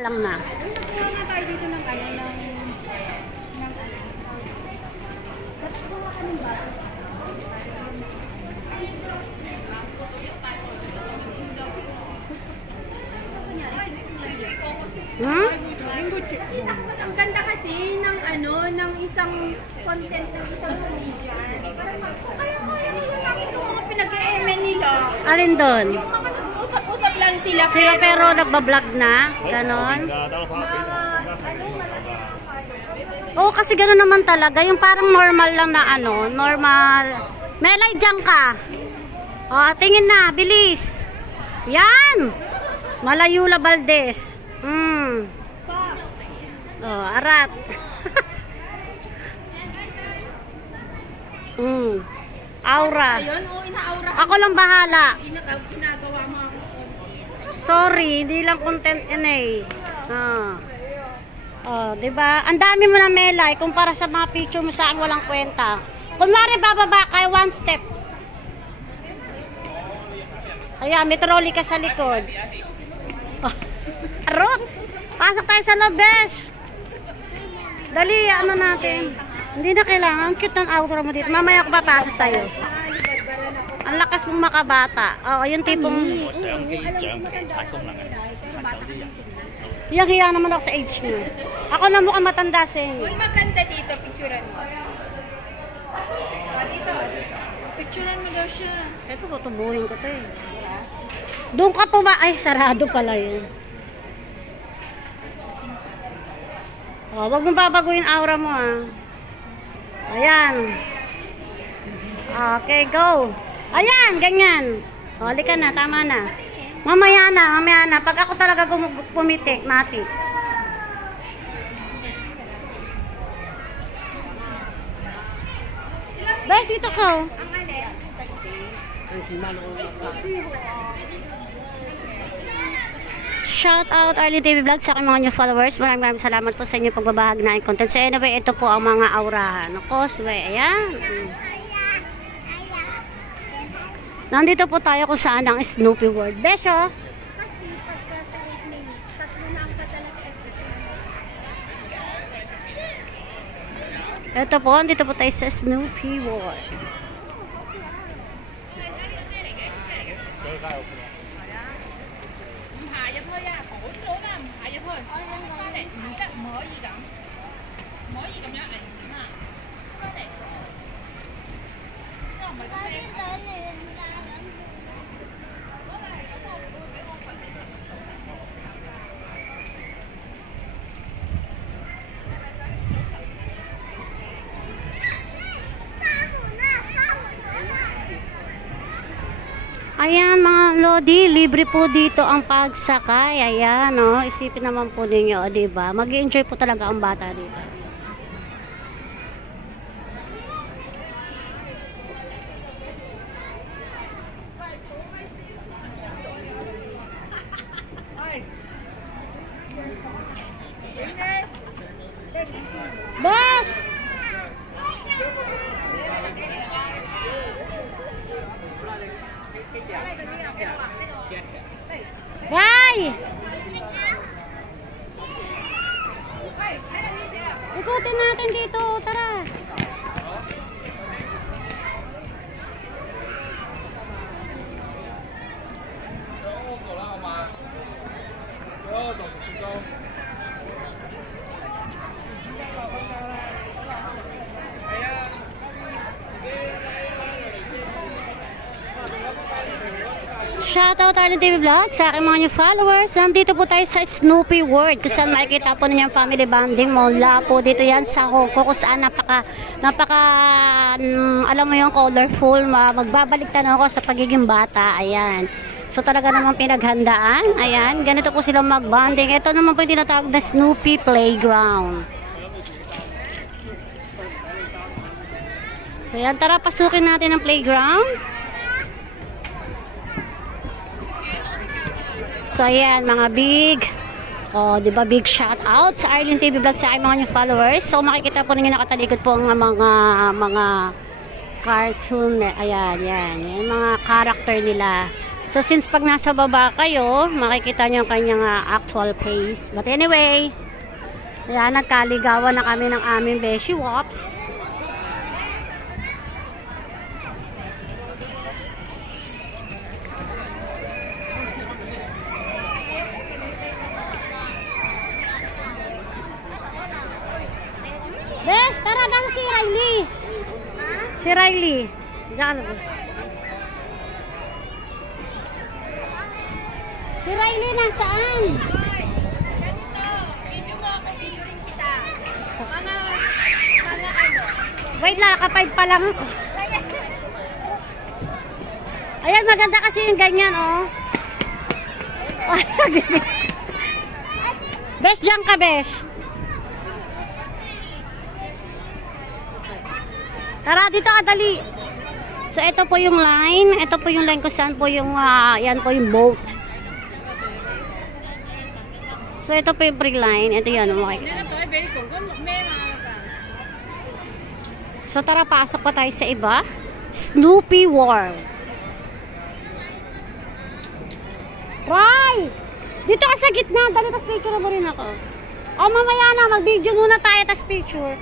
Lang na. Kaya nga tayo dito ng ano, ng ang ganda kasi ng ano, ng isang content ng isang comedian. Parang kaya nila namin yung mga pinag-e-eme nila. Alin doon? Yung mga nag-uusap-usap lang sila. Sila pero nagbablog na, ganon. Oo, kasi gano'n naman talaga. Yung parang normal lang na ano, normal. Melay, dyan ka. O, tingin na, bilis. Yan! Malayula Valdez. Oh, arat. Aura. Ayun, o ina-aura. Ako lang bahala. Ginagawa mo ang content. Sorry, hindi lang content yan eh. Oh, 'di ba? Ang dami mo na melay kumpara sa mga picture mo sa akin walang kwenta. Kunwari bababa kay one step. Ayan, may trolley ka sa likod. Arot! Pasok tayo sa labes. Dali, ano natin? Hindi na kailangan. Ang cute ng outro mo dito. Mamaya ako papasa sa'yo. Ang lakas mong makabata. Oo, yung tipong... Hiyang-hiya naman ako sa age niyo. Ako na mukhang matanda sa inyo. Uy, maganda dito. Picturean mo. Dito. Picturean mo daw siya. Ito, tutubuhin ko to eh. Doon ka po ba? Ay, sarado pala yun. Oh, wag mong babaguhin aura mo ah. Ayan. Okay, go. Ayan, ganyan. O, halika na, tama na. Mamaya na. Pag ako talaga pumitik, matik. Bes, dito ka. Shout out Arlene TV Vlog sa aking mga new followers. Maraming salamat po sa inyo pagbabahagi ng content. So anyway, ito po ang mga aurahan. Causeway, ayan. Nandito po tayo kung saan ang Snoopy World. Beso! Kasi pagka sa 8 minutes, 3 na ang kadalas kasi. Ito po, nandito po tayo sa Snoopy World. Ayan mga lodi, libre po dito ang pagsakay. Ayan, oh, isipin naman po ninyo, oh, diba? Mag-i-enjoy po talaga ang bata dito. Bas! Bye! Ikutin natin dito, tara. Shoutout Arlene TV Vlog sa aking mga new followers. Nandito po tayo sa Snoopy World kung saan makikita po ninyo yung family bonding mula po dito yan sa Hong Kong kung saan napaka alam mo yung colorful. Magbabalik tanong ako sa pagiging bata. Ayan. So talaga namang pinaghandaan. Ayan. Ganito po silang magbonding. Ito naman po yung tinatawag na Snoopy Playground. So yan. Tara pasukin natin ang playground. So ayan mga big, di ba big shout out sa Arlene TV Vlog sa aking mga new followers. So makikita po ninyo nakatalikod po ang mga cartoon, ayan, yan mga character nila. So since pag nasa baba kayo, makikita nyo yung kanyang actual pace. But anyway, ayan, nagkaligawan na kami ng aming Beshi Wops. Besh, tara na si Riley. Si Riley. Diyan. Si Riley nasaan? Video mo ako, video rin kita. Mga ano. Wait lang, kapag pa lang ako. Ayan, maganda kasi yung ganyan, oh. Besh, dyan ka, Besh. Tara, dito ka, dali. So, ito po yung line. Ito po yung line kung saan po yung, yan po yung boat. So, ito po yung pre-line. Ito yan, makikita. So, tara, pasok pa tayo sa iba. Snoopy World. Ray! Dito ka sa gitna. Dali, tas picture mo rin ako. O, mamaya na. Mag-video muna tayo, tas picture.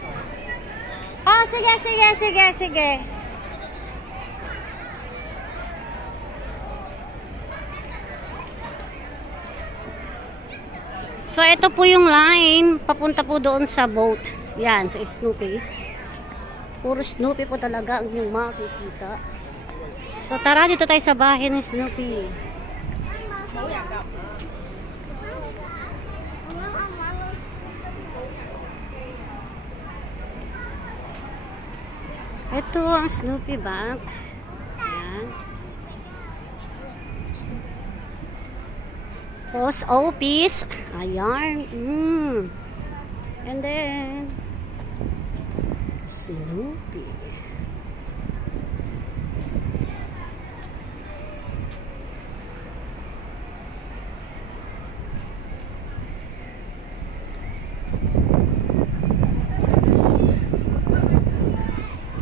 Oh, sige, sige, sige, sige. So, ito po yung line. Papunta po doon sa boat. Yan, sa Snoopy. Puro Snoopy po talaga ang yung makikita. So, tara, dito tayo sa bahay ng Snoopy. Ito ang Snoopy Bank. Ayan. Post office. Ayan. And then Snoopy.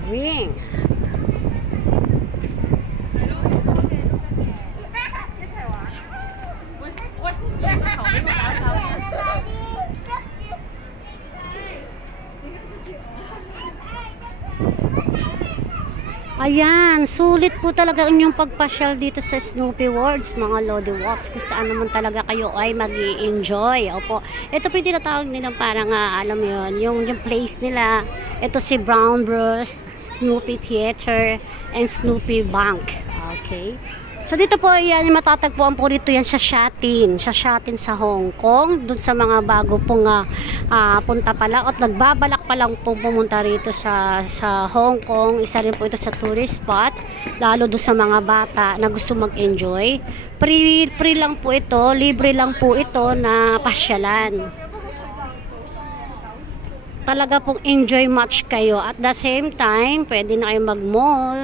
Ring. Ayan, sulit po talaga inyong pagpasyal dito sa Snoopy World, mga Lodi Wops, kung saan naman talaga kayo ay mag-i-enjoy. Opo, ito po yung tinatawag nilang parang, alam mo yun, yung place nila. Ito si Brown Bros, Snoopy Theater, and Snoopy Bank. Okay. So dito po yan, matatagpuan po rito yan sa Shatin sa Hong Kong, dun sa mga bago pong punta pa lang at nagbabalak pa lang pong pumunta rito sa Hong Kong. Isa rin po ito sa tourist spot, lalo dun sa mga bata na gusto mag-enjoy. Free lang po ito, libre lang po ito na pasyalan. Talaga pong enjoy much kayo. At the same time, pwede na kayo mag-mall.